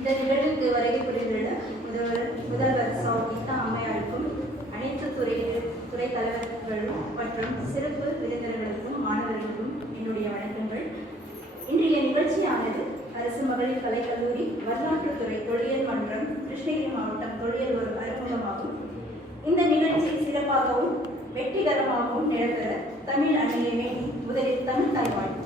இந்த நிகழ்வுக்கு வருகை புரிந்துள்ள முதல்வர் கீதா அம்மையாருக்கும் அனைத்து துறை தலைவர்களும் மற்றும் சிறப்பு விருந்தினர்களுக்கும் மாணவர்களுக்கும் என்னுடைய வணக்கங்கள். இன்றைய நிகழ்ச்சியானது அரசு மகளிர் கலைக்கல்லூரி வரலாற்றுத்துறை தொழில் மன்றம் கிருஷ்ணகிரி மாவட்டம் தொழில் ஒரு அறிமுகமாகும். இந்த நிகழ்ச்சி சிறப்பாகவும் வெற்றிகரமாகவும் நடத்த தமிழ் அன்னையை வேண்டி முதலில் தமிழ் தாய்வாழ்.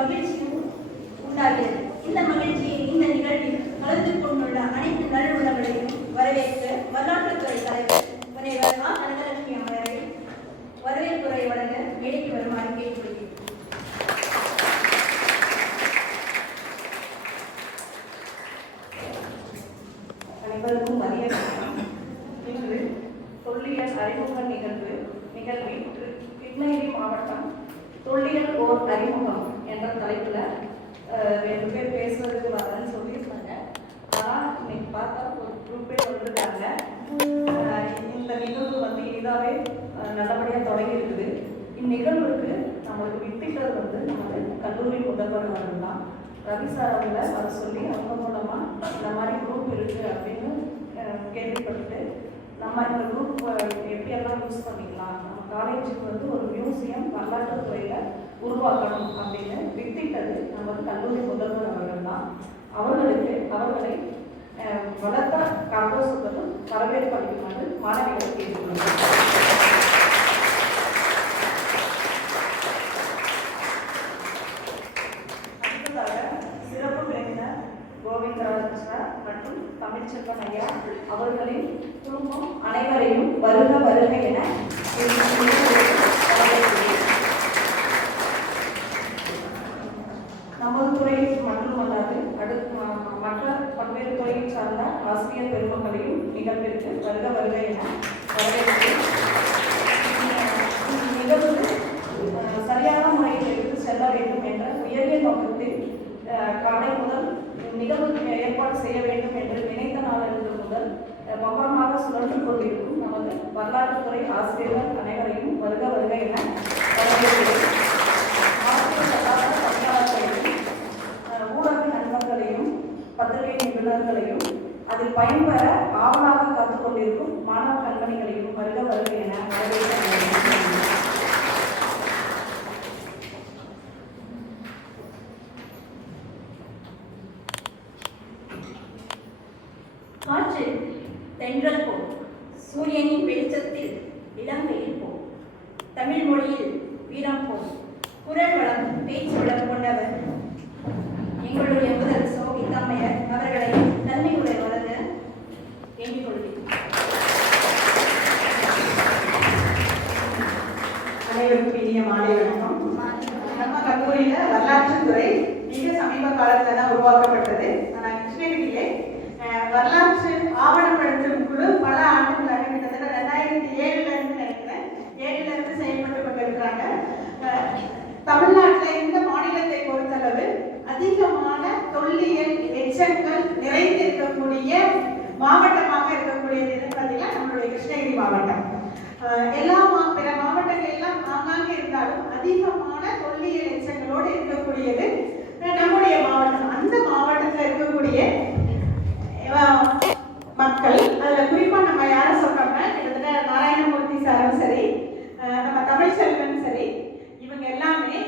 மகிழ்ச்சியும் உண்டாகிறது. இந்த மகிழ்ச்சியை இந்த நிகழ்வில் கலந்து கொண்டுள்ள அனைத்து நல்லுள்ளங்களையும் வரவேற்க வரலாற்றுத்துறை தலைவர் முனைவர் கனகலட்சுமி அம்மையாரை வரவேற்புரை வழங்க மேடைக்கு வருமாறு கேட்டுக்கொள்கிறேன். அனைவருக்கும் மதிய இன்று தொல்லியல் அறிமுக நிகழ்வில் கிருஷ்ணகிரி மாவட்டம் தொல்லியல் ஓர் அறிமுகம் என்ற தலைப்பில் 2 பேர் பேசுவதற்கு வரேன்னு சொல்லியிருக்காங்க. ஆனால் இன்னைக்கு பார்த்தா ஒரு குரூப்பே வந்திருக்காங்க. இந்த நிகழ்வு இதாகவே நல்லபடியாக தொடங்கி இருக்குது. இந்நிகழ்வுக்கு நம்மளுக்கு வித்திட்டது நமது கல்லூரி முதல்வர் அவர்கள் தான். ரவி சார் அவங்கள வர சொல்லி அவங்க மூலமாக இந்த மாதிரி குரூப் இருக்குது அப்படின்னு கேள்விப்பட்டு நம்ம இந்த குரூப் எப்படியெல்லாம் யூஸ் பண்ணிக்கலாம், நம்ம காலேஜுக்கு ஒரு மியூசியம் வரலாற்றுத்துறையில் உருவாக்கணும் அப்படின்னு வித்திட்டது நமது கல்லூரி முதல்வர் அவர்கள் தான். அவர்களை வளர்த்த காம்போசத்துடன் வரவேற்பு அளிக்குமாறு மாணவிகளை கேட்டுக்கொள்கிறோம். கோவிந்தராஜன் மற்றும் தமிழ்ச்செல்வன் ஐயா அவர்களின் குடும்பம் அனைவரையும் வருக வருக என நமது துறை மட்டுமல்லாது மற்ற பல்வேறு துறையை சார்ந்த ஆசிரியர் பெருமக்களையும் நிகழ்விற்கு வருக வருக என வரவேற்கிறேன். நிகழ்வு சரியான முறையில் எடுத்து செல்ல வேண்டும் என்ற உயரிய நோக்கத்தில் காலை முதல் நிகழ்வுக்கு ஏற்பாடு செய்ய வேண்டும் என்று நினைத்த நாளிலிருந்து முதல் மௌனமாக சுழன்று கொண்டிருக்கும் நமது வரலாற்றுத்துறை ஆசிரியர்கள் அனைவரையும் வருக வருக என வரவேற்கிறேன். பணியாளர்களையும் ஊடக நண்பர்களையும் பத்திரிகை நிபுணர்களையும் அதில் பயன்பெற ஆவலாக காத்துக் கொண்டிருக்கும் மாணவ கண்மணிகளையும் வருக வருக என வரவேற்கிறேன். காற்று தென்றல் போ, சூரியனின் வெளிச்சத்தில் இளங்கையில் போ, தமிழ் மொழியில் வீரம் போ, குரல் வளம் பேச்சு வளம் கொண்டவர் எங்களுடைய முதல் கீதா அம்மையார் அவர்களை நன்மை உரை வழங்க வேண்டிக் கொள்கிறேன். அனைவருக்கும் இனிய மாலை வணக்கம். நம்ம கல்லூரியில வரலாற்றுத்துறை மிக சமீப காலத்துல தான் உருவாக்கப்பட்டது. ஆனால் கிருஷ்ணகிரியிலே வரலாற்று ஆவணப்படுத்தும் குழு பல ஆண்டுகளாக கிட்டத்தட்ட 2007 நினைக்கிறேன் 7 செயல்பட்டு கொண்டிருக்கிறாங்க. தமிழ்நாட்டில் இந்த மாநிலத்தை பொறுத்தளவு அதிகமான தொல்லியல் எச்சங்கள் நிறைந்திருக்கக்கூடிய மாவட்டமாக இருக்கக்கூடியது பார்த்தீங்கன்னா நம்மளுடைய கிருஷ்ணகிரி மாவட்டம். எல்லா பிற மாவட்டங்கள் எல்லாம் இருந்தாலும் அதிகமான தொல்லியல் எச்சங்களோடு இருக்கக்கூடியது நம்முடைய மாவட்டம். அந்த மாவட்டத்தில் இருக்கக்கூடிய மக்கள், அதுல குறிப்பா நம்ம யாரை சொல்றோம்னா கிட்டத்தட்ட நாராயணமூர்த்தி சாரும் சரி, நம்ம தமிழ்ச்செல்வன் சரி, இவங்க எல்லாமே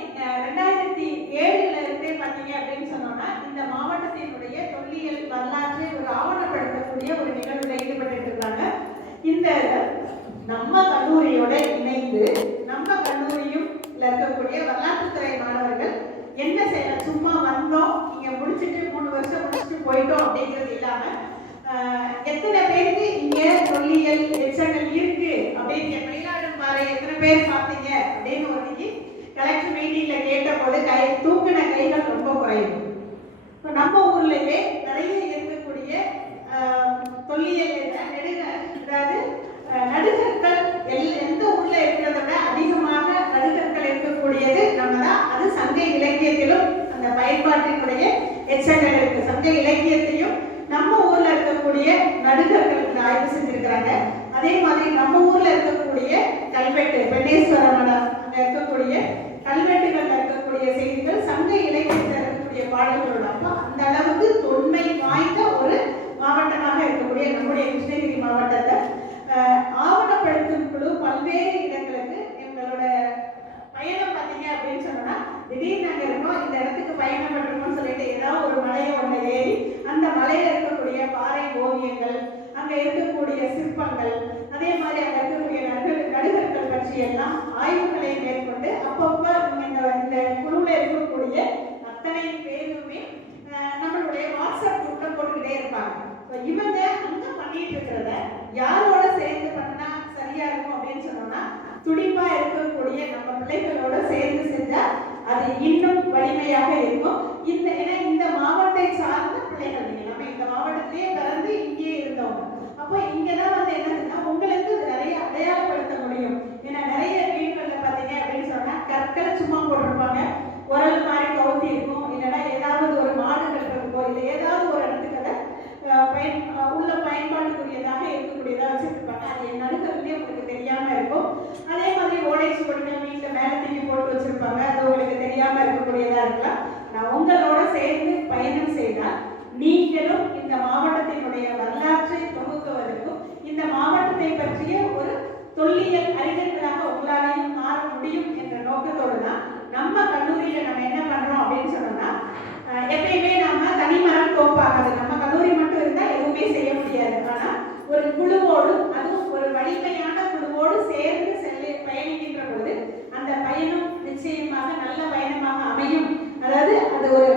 2007 இருந்தே பார்த்தீங்க அப்படின்னு சொன்னோம்னா இந்த மாவட்டத்தினுடைய தொல்லியல் வரலாற்றை ஒரு ஆவணப்படுத்தக்கூடிய ஒரு நிகழ்வில் ஈடுபட்டு இருக்காங்க. இந்த நம்ம கல்லூரியோட இணைந்து நம்ம கல்லூரியும் இருக்கக்கூடிய வரலாற்றுத்துறை மாணவர்கள் என்ன செய்யலாம், சும்மா வந்தோம் இங்க முடிச்சுட்டு 3 வருஷம் முடிச்சுட்டு போயிட்டோம் அப்படிங்கிறது இல்லாம எத்தனை பேருக்கு இங்க தொல்லியல் எச்சங்கள் இருக்கு அப்படின்னு மயிலாடும்பாறை எத்தனை பேர் பார்த்தீங்க அப்படின்னு ஒரு கலெக்டர் மீட்டிங்ல கேட்ட போது தூக்கின கைகள் ரொம்ப குறையும். இப்போ நம்ம ஊர்லயே நிறைய இருக்கக்கூடிய தொல்லியல் அதாவது நடுகற்கள் எந்த ஊர்ல இருக்கிறத விட அதிகமாக நடுகற்கள் இருக்கக்கூடியது நம்ம தான். அது சங்க இலக்கியத்திலும் அந்த பயன்பாட்டினுடைய எச்சங்கள் இருக்கு. சங்க இலக்கியத்தையும் நம்ம ஊர்ல இருக்கக்கூடிய நடுகர்கள் ஆய்வு செஞ்சிருக்கிறாங்க. அதே மாதிரி நம்ம ஊர்ல இருக்கக்கூடிய கல்வெட்டு, பெண்ணேஸ்வர மடம், அங்க இருக்கக்கூடிய கல்வெட்டுகள்ல இருக்கக்கூடிய செய்திகள் சங்க இலக்கியத்தில் இருக்கக்கூடிய பாடல்களோட அப்போ அந்த அளவுக்கு தொன்மை வாய்ந்த ஒரு மாவட்டமாக இருக்கக்கூடிய நம்முடைய கிருஷ்ணகிரி மாவட்டத்தை ஆவணப்படுத்தும் குழு பல்வேறு இடங்களுக்கு எங்களோட பயணம் பார்த்தீங்க அப்படின்னு சொன்னா திடீர்னு நாங்கள் இருக்கோம், இந்த இடத்துக்கு பயணம் பண்றோம்னு சொல்லிட்டு ஏதாவது ஒரு மலையை ஒன்று ஏறி அந்த மலையில இருக்கக்கூடிய பாறை ஓவியங்கள், அங்க இருக்கக்கூடிய சிற்பங்கள், அதே மாதிரி அங்க இருக்கக்கூடிய நடுகர்கள் பற்றி எல்லாம் ஆய்வுகளை மேற்கொண்டு அப்பப்ப இந்த குழுல இருக்கக்கூடிய அத்தனை பேருமே நம்மளுடைய வாட்ஸ்அப் குரூப்ல போட்டுக்கிட்டே இருப்பாங்க. இவங்க அங்க பண்ணிட்டு இருக்கிறத யாரோட சேர்ந்து பண்ணா சரியா இருக்கும் அப்படின்னு சொன்னோம்னா துடிப்பா இருக்கக்கூடிய நம்ம பிள்ளைகளோட சேர்ந்து செஞ்சா அது இன்னும் வலிமையாக இருக்கும். ஏன்னா இந்த மாவட்டத்தை சார்ந்த பிள்ளைகள், நீங்க நம்ம இந்த மாவட்டத்திலேயே பிறந்து இங்கேயே இருந்தவங்க, அப்போ இங்கதான் வந்து என்னதுன்னா உங்களுக்கு நிறைய அடையாளப்படுத்த முடியும். ஏன்னா நிறைய வீடுகள்ல பாத்தீங்க அப்படின்னு சொன்னா கற்களை சும்மா போட்டிருப்பாங்க, உரல் மாதிரி கவுத்தி இருக்கும், இல்லைன்னா ஏதாவது ஒரு மாடுகள் இருக்கோ இல்லை ஏதாவது ஒரு இடத்துக்கு உள்ள பயன்பாட்டுக்குரியதாக இருக்கக்கூடியதாக வச்சிருப்பாங்க. அது நடுக்கருக்கே உங்களுக்கு தெரியாம இருக்கும். அதே மாதிரி ஓடை சுவடிகள் வீட்டில் மேல தூக்கி போட்டு வச்சிருப்பாங்க, அது உங்களுக்கு தெரியாம இருக்கக்கூடியதா இருக்கலாம். நான் உங்களோட சேர்ந்து பயணம் செய்தால் நீங்களும் இந்த மாவட்டத்தினுடைய வரலாற்றை தொகுக்குவதற்கும் இந்த மாவட்டத்தை பற்றிய ஒரு தொல்லியல் அறிஞர்களாக உங்களாலையும் மாற முடியும் என்ற நோக்கத்தோடு தான் நம்ம கல்லூரியில நம்ம என்ன பண்றோம் அப்படின்னு சொன்னோம்னா எப்பயுமே நம்ம தனிமரம் தோப்பாகாது. நம்ம கல்லூரி மட்டும் இருந்தா எதுவுமே செய்ய முடியாது. ஆனா ஒரு குழுவோடு, அதுவும் ஒரு வலிமையான குழுவோடு சேர்ந்து பயணிக்கின்ற பொழுது அந்த பயணம் நிச்சயமாக நல்ல பயணமாக அமையும். அதாவது அது ஒரு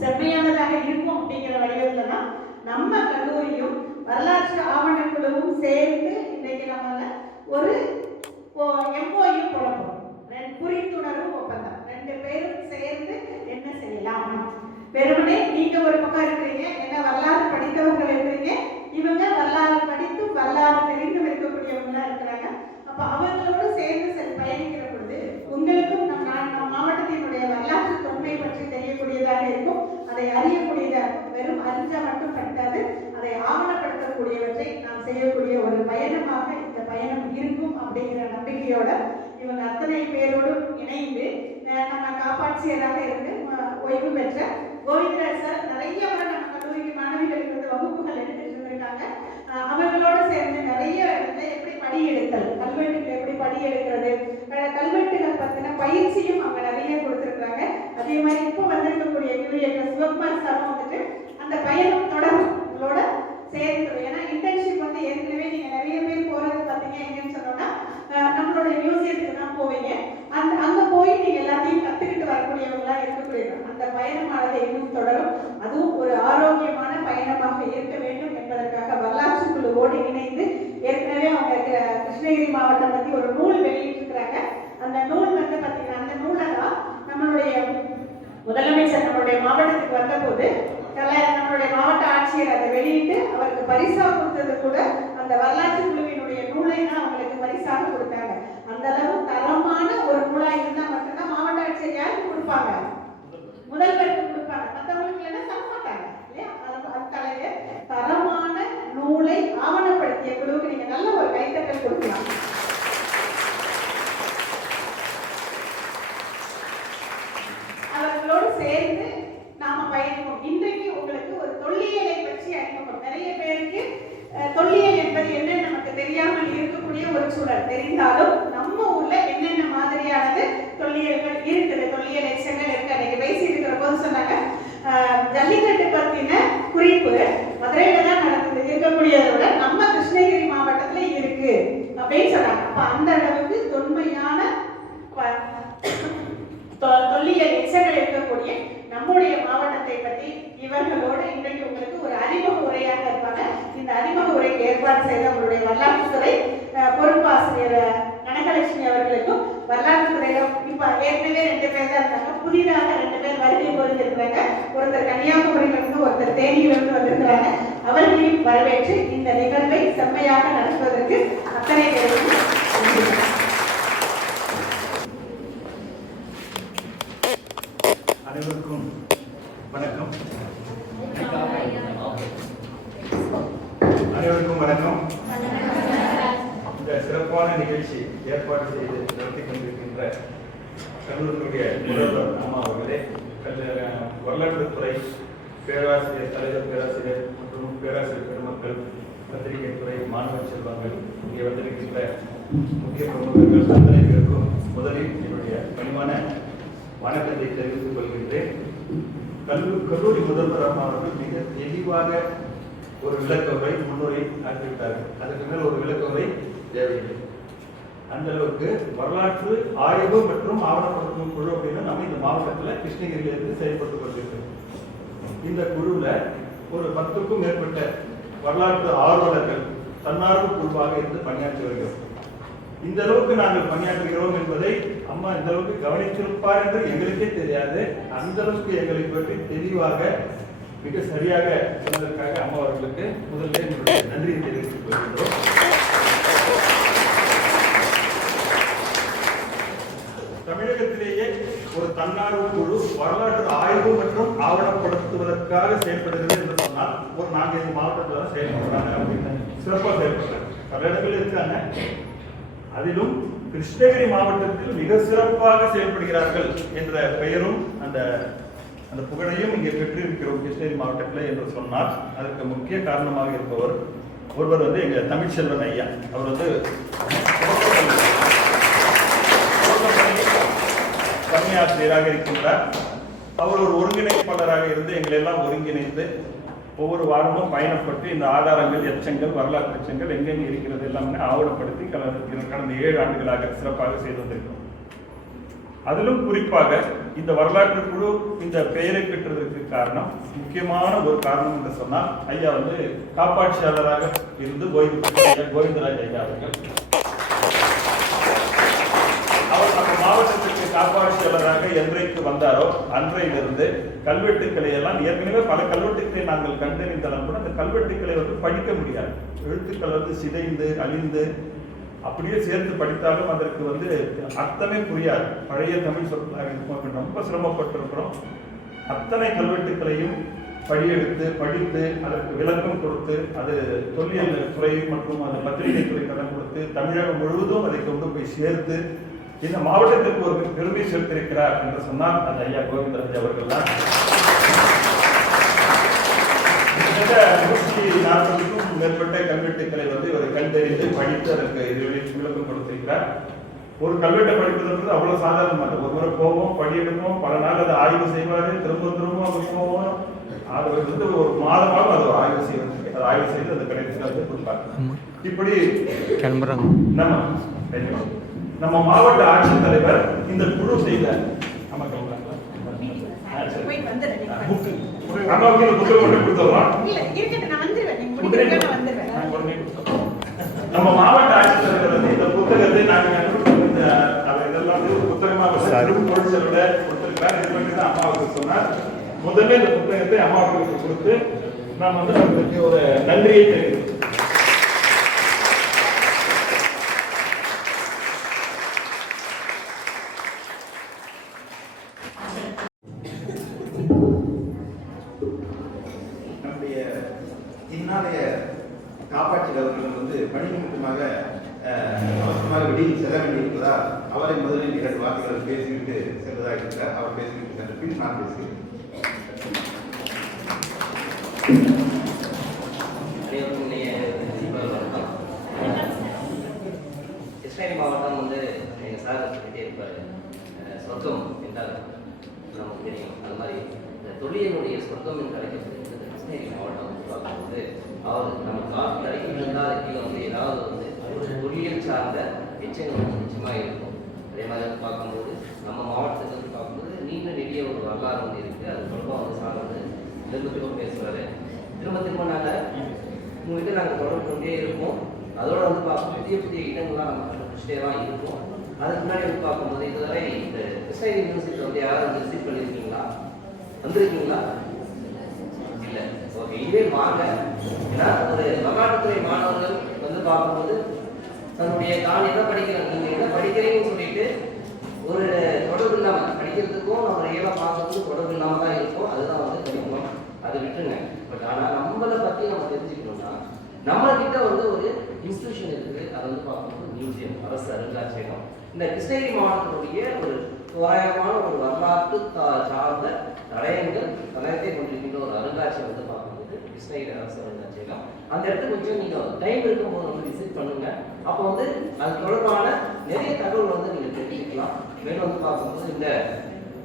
செம்மையானதாக இருக்கும் அப்படிங்கிற வடிவத்துல தான் நம்ம கல்லூரியும் வரலாற்று ஆவண குழுவும் சேர்ந்து இன்னைக்கு நம்ம ஒரு MOU போட போறோம். புரிந்துணர்வு ஒப்பந்தம். 2 பேரும் சேர்ந்து என்ன செய்யலாம். வெறுமனே நீங்க ஒரு பக்கம் இருக்கிறீங்க, என்ன வரலாறு படித்தவர்கள் இருக்கிறீங்க, இவங்க வரலாறு படித்தும் வரலாறு தெரிந்தும் இருக்கக்கூடியவங்களா இருக்கிறாங்க. அப்ப அவங்களோடு சேர்ந்து பயணிக்கிற பொழுது உங்களுக்கும் நம் மாவட்டத்தினுடைய வரலாற்று தொன்மை பற்றி தெரியக்கூடியதாக இருக்கும், அதை அறியக்கூடியதாக இருக்கும். வெறும் அறிஞ்சா மட்டும் படுத்தாது, அதை ஆவணப்படுத்தக்கூடியவற்றை நாம் செய்யக்கூடிய ஒரு பயணமாக இந்த பயணம் இருக்கும் அப்படிங்கிற நம்பிக்கையோட இவங்க அத்தனை பேரோடும் இணைந்து நம்ம காப்பாட்சியராக இருந்து ஓய்வு பெற்ற கோவிந்தராஜ் சார் நிறைய முறை நம்ம கல்லூரிக்கு மாணவிகளுக்கு வந்து வகுப்புகள் எடுத்துட்டு இருந்திருக்காங்க. அவங்களோட சேர்ந்து நிறைய எப்படி படி எடுத்தல், கல்வெட்டுகள் எப்படி படி எடுக்கிறது, கல்வெட்டுகள் பத்தின பயிற்சியும் அவங்க நிறைய கொடுத்துருக்காங்க. அதே மாதிரி இப்போ வந்திருக்கக்கூடிய சிவகுமார் சாரும் வந்துட்டு அந்த பயணம் தொடரும் உங்களோட சேர்ந்து. ஏன்னா இன்டர்ன்ஷிப் வந்து ஏற்கனவே நீங்க நிறைய பேர் போறது பார்த்தீங்க எங்கன்னு சொன்னோம்னா நம்மளோட மியூசியத்துக்கு தான் போவீங்க. அங்க போய் நீங்க எல்லாத்தையும் கத்துக்கிட்டு வரக்கூடியவங்களா இருக்கக்கூடியது. அந்த பயணமானது இன்னும் தொடரும். அதுவும் ஒரு ஆரோக்கியமான பயணமாக இருக்க வேண்டும் என்பதற்காக வரலாற்று குழுவோடு இணைந்து ஏற்கனவே அவங்க கிருஷ்ணகிரி மாவட்டம் பத்தி ஒரு நூல் வெளியிட்டிருக்கிறாங்க. அந்த நூல் வந்து பாத்தீங்கன்னா அந்த நூலை தான் நம்மளுடைய முதலமைச்சர் நம்மளுடைய மாவட்டத்துக்கு வந்த போது நம்மளுடைய மாவட்ட ஆட்சியர் அதை வெளியிட்டு அவருக்கு பரிசா கொடுத்தது கூட அந்த வரலாற்று குழுவினுடைய நூலை தான் அவங்களுக்கு பரிசாக கொடுத்தாங்க. அந்த அளவு தரமான ஒரு நூலா இருந்தா மட்டும்தான் மாவட்ட ஆட்சியர் யாருக்கு கொடுப்பாங்க, முதல்வருக்கு கொடுப்பாங்க, மற்றவங்களுக்கு எல்லாம் தர மாட்டாங்க இல்லையா. அத்தகைய தரமான நூலை ஆவணப்படுத்திய குழுவுக்கு நீங்க நல்ல ஒரு கைத்தட்டல் கொடுக்கலாம். தெரிந்தாலும் நம்ம ஊர்ல என்னென்ன மாதிரியானது தொல்லியல்கள் இருக்குது, தொல்லியல் எச்சங்கள் இருக்கு. அன்னைக்கு பேசிட்டு இருக்கிற போது சொன்னாங்க ஜல்லிக்கட்டு பத்தின குறிப்பு மதுரையில தான் நடந்தது, இருக்கக்கூடியதை விட நம்ம கிருஷ்ணகிரி மாவட்டத்துல இருக்கு அப்படின்னு சொன்னாங்க. அப்ப அந்த அளவுக்கு தொன்மையான தொல்லியல் எச்சங்கள் இருக்கக்கூடிய நம்முடைய மாவட்டத்தை பற்றி இவர்களோடு இன்றைக்கு உங்களுக்கு ஒரு அறிமுக உரையாக இருப்பாங்க. இந்த அறிமுக உரைக்கு ஏற்பாடு செய்த உங்களுடைய வரலாற்றுத்துறை பொறுப்பாசிரியர் கனகலட்சுமி அவர்களுக்கும், வரலாற்றுத்துறையில இப்ப ஏற்கனவே 2 பேர் தான் இருக்காங்க, புதிதாக 2 பேர் வருகை புரிந்திருக்கிறாங்க. ஒருத்தர் கன்னியாகுமரியிலிருந்து, ஒருத்தர் தேனியிலிருந்து வந்திருக்கிறாங்க. அவர்களையும் வரவேற்று இந்த நிகழ்வை செம்மையாக நடத்துவதற்கு அத்தனை பேருக்கும் அனைவருக்கும் வணக்கம். அனைவருக்கும் வணக்கம். இந்த சிறப்பான நிகழ்ச்சி ஏற்பாடு செய்து நடத்தி கொண்டிருக்கின்ற கல்லூரியுடைய முதல்வர் அம்மா அவர்களே, வரலாற்றுத்துறை பேராசிரியர், தலைவர் பேராசிரியர் மற்றும் பேராசிரியர் பெருமக்கள், பத்திரிகை துறை மாணவ செல்வங்கள், இங்கே வந்திருக்கின்ற முக்கிய பிரமுகர்கள் அத்தனை பேருக்கும் முதலில் என்னுடைய பணிவான வணக்கத்தை தெரிவித்துக் கொள்கின்றேன். கல்லூரி முதல்வர் அம்மா அவர்கள் மிக தெளிவாக ஒரு விளக்க உரை, முன்னுரை ஆக்கிவிட்டார்கள். அதுக்கு மேல் ஒரு விளக்க உரை தேவையில்லை. அந்த அளவுக்கு வரலாற்று ஆய்வு மற்றும் ஆவணப்படுத்தும் குழு அப்படின்னு நம்ம இந்த மாவட்டத்தில் கிருஷ்ணகிரியிலிருந்து செயல்பட்டு கொண்டிருக்கிறோம். இந்த குழுவில் ஒரு 10க்கும் மேற்பட்ட வரலாற்று ஆர்வலர்கள் தன்னார்வ குழுவாக இருந்து பணியாற்றி வருகிறோம். இந்த அளவுக்கு நாங்கள் பணியாற்றுகிறோம் என்பதை அம்மா இந்த அளவுக்கு கவனித்திருப்பார் என்று எங்களுக்கே தெரியாது. அந்த அளவுக்கு எங்களை பற்றி தெளிவாக மிக சரியாக சொன்னதற்காக அம்மா அவர்களுக்கு முதல்ல எங்களுடைய நன்றியை தெரிவித்துக் கொள்கின்றோம். தமிழகத்திலேயே ஒரு தன்னார்வ குழு வரலாற்று ஆய்வு மற்றும் ஆவணப்படுத்துவதற்காக செயல்படுகிறது என்று சொன்னால் ஒரு 4-5 மாவட்டத்தில் தான் செயல்படுறாங்க அப்படின்னு சிறப்பாக செயல்படுறாங்க. பல இடங்களில் இருக்காங்க. அதிலும் கிருஷ்ணகிரி மாவட்டத்தில் மிக சிறப்பாக செயல்படுகிறார்கள் என்ற பெயரும் அந்த புகழையும் இங்கே பெற்றிருக்கிறோம் கிருஷ்ணகிரி மாவட்டத்தில் என்று சொன்னால் அதற்கு முக்கிய காரணமாக இருப்பவர் ஒருவர் வந்து எங்க தமிழ்ச்செல்வன் ஐயா. அவர் வந்து பணியாசிரியராக இருக்கின்றார். அவர் ஒரு ஒருங்கிணைப்பாளராக இருந்து எங்களை எல்லாம் ஒருங்கிணைத்து ஒவ்வொரு வாரமும் பயணப்பட்டு இந்த ஆதாரங்கள், எச்சங்கள், வரலாற்று எச்சங்கள் எங்கெங்கே இருக்கிறது எல்லாமே ஆவணப்படுத்தி கடந்த 7 ஆண்டுகளாக சிறப்பாக செய்து வந்திருக்கிறோம். அதிலும் குறிப்பாக இந்த வரலாற்று குழு இந்த பெயரை பெற்றதற்கு காரணம், முக்கியமான ஒரு காரணம் என்று சொன்னால் ஐயா வந்து காப்பாட்சியாளராக இருந்து கோவிந்தராஜ் ஐயா அவர்கள். அவர் நம்ம மாவட்டத்திற்கு காப்பாட்சியாளராக என்றைக்கு வந்தாரோ அன்றையிலிருந்து கல்வெட்டுக்களை எல்லாம், ஏற்கனவே பல கல்வெட்டுக்களை நாங்கள் கண்டறிந்தாலும் கூட அந்த கல்வெட்டுக்களை வந்து படிக்க முடியாது. எழுத்துக்கள் வந்து சிதைந்து அழிந்து அப்படியே சேர்த்து படித்தாலும் அதற்கு வந்து அர்த்தமே புரியாது. பழைய தமிழ் சொற்களாக இருக்கும். ரொம்ப சிரமப்பட்டிருக்கிறோம். அத்தனை கல்வெட்டுக்களையும் படியெடுத்து படித்து அதற்கு விளக்கம் கொடுத்து அது தொல்லியல் துறை மற்றும் அது பத்திரிகை துறை கடன் கொடுத்து தமிழகம் முழுவதும் அதை கொண்டு போய் சேர்த்து இந்த மாவட்டத்திற்கு ஒரு பெருமை சேர்த்திருக்கிறார் என்று சொன்னால் அந்த ஐயா கோவிந்தராஜ் அவர்கள் தான். 140க்கும் மேற்பட்ட கல்வெட்டுக்களை வந்து இவர் கண்டறிந்து படித்து அதற்கு விளக்கம் கொடுத்திருக்கிறார். ஒரு கல்வெட்டை படிப்பதற்கு அவ்வளவு சாதாரணமாக ஒரு முறை போவோம், படியெடுப்போம், பல நாள் அதை ஆய்வு செய்வாரு, திரும்ப அங்கே போவோம். அது வந்து ஒரு மாதமாக அதை ஆய்வு செய்வது, அதை ஆய்வு செய்து அந்த கடைசியில் வந்து கொடுப்பாங்க. இப்படி நம்ம மாவட்ட ஆட்சித்தலைவர் இந்த குழு செய்த நம்ம மாவட்ட ஆட்சித்தலைவர் வந்து இந்த புத்தகத்தை நாங்கள் இதெல்லாம் புத்தகமாக கொடுத்திருக்கிறார். இது பண்ணி தான் அம்மாவுக்கு சொன்னார். முதல்ல இந்த புத்தகத்தை அம்மாவுக்கு கொடுத்து நாம் வந்து அவங்களுக்கு ஒரு நன்றியை தெரிவிக்கிறோம். இந்நாளைய காப்பாட்சியாளர்கள் வந்து பணி நிமித்தமாக அவசரமாக வெளியில் செல்ல வேண்டியிருப்பதால் அவரை முதலில் 2 வார்த்தைகள் பேசிவிட்டு செல்வதாக இருக்கிறார். அவர் பேசிவிட்டு சென்ற பின் நான் பேசுகிறேன். சொல்லிட்டே இருப்பாரு, சொர்க்கம் என்றால் நமக்கு தெரியும். அது மாதிரி இந்த தொழிலினுடைய சொர்க்கம் என்று அழைக்கப்படுகிறது கிருஷ்ணகிரி மாவட்டம் பார்க்கும்போது அவர் நம்ம கால் கடைக்கு இருந்தால் கீழே வந்து ஏதாவது வந்து ஒரு தொழில் சார்ந்த எச்சங்கள் வந்து நிச்சயமாக இருக்கும். அதே மாதிரி வந்து பார்க்கும்போது நம்ம மாவட்டத்தில் வந்து பார்க்கும்போது நீண்ட நெடிய ஒரு வரலாறு வந்து இருக்குது. அது தொடர்பாக வந்து சார் வந்து திரும்ப திரும்ப பேசுவார். திரும்ப திரும்ப நாங்கள் உங்கள்கிட்ட நாங்கள் தொடர்பு கொண்டே இருப்போம். அதோட வந்து பார்க்கும் புதிய புதிய இடங்கள்லாம் நம்ம கண்டுபிடிச்சிட்டே தான் இருக்கும். அதுக்கு முன்னாடி வந்து பார்க்கும்போது இதுவரை இந்த கிருஷ்ணகிரி யூனிவர்சிட்டியில் வந்து யாரும் வந்து விசிட் பண்ணியிருக்கீங்களா? வந்திருக்கீங்களா? இல்லை. ஓகே, இதே வாங்க. ஏன்னா ஒரு வரலாற்றுத்துறை மாணவர்கள் வந்து பார்க்கும்போது தன்னுடைய தான் என்ன படிக்கிறோம், நீங்கள் என்ன படிக்கிறீங்கன்னு சொல்லிட்டு ஒரு தொடர்பு இல்லாமல் படிக்கிறதுக்கும் நம்ம ரியலாக பார்க்கறதுக்கும் தொடர்பு இல்லாமல் தான் இருக்கும். அதுதான் வந்து படிக்கணும், அதை விட்டுருங்க. பட் ஆனால் நம்மளை பற்றி நம்ம தெரிஞ்சுக்கணும்னா நம்மகிட்ட வந்து ஒரு இன்ஸ்டிடியூஷன் இருக்குது. அதை வந்து பார்க்கும்போது மியூசியம், அரசு அருங்காட்சியகம். இந்த கிருஷ்ணகிரி மாவட்டத்துடைய ஒரு தோராயமான ஒரு வரலாற்று சார்ந்த தடயத்தை கொண்டிருக்கின்ற ஒரு அருங்காட்சியகம் வந்து பார்க்கும்போது கிருஷ்ணகிரி அரசு அருங்காட்சியகம். அந்த இடத்துக்கு கொஞ்சம் நீங்கள் டைம் இருக்கும்போது வந்து விசிட் பண்ணுங்க. அப்போ வந்து அது தொடர்பான நிறைய தகவல் வந்து நீங்கள் தெரிஞ்சுக்கலாம். மேலும் வந்து பார்க்கும்போது இந்த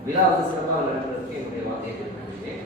விழா வந்து சிறப்பாக நடத்துறதுக்கு என்னுடைய வார்த்தையை தெரிவிக்கிறேன்.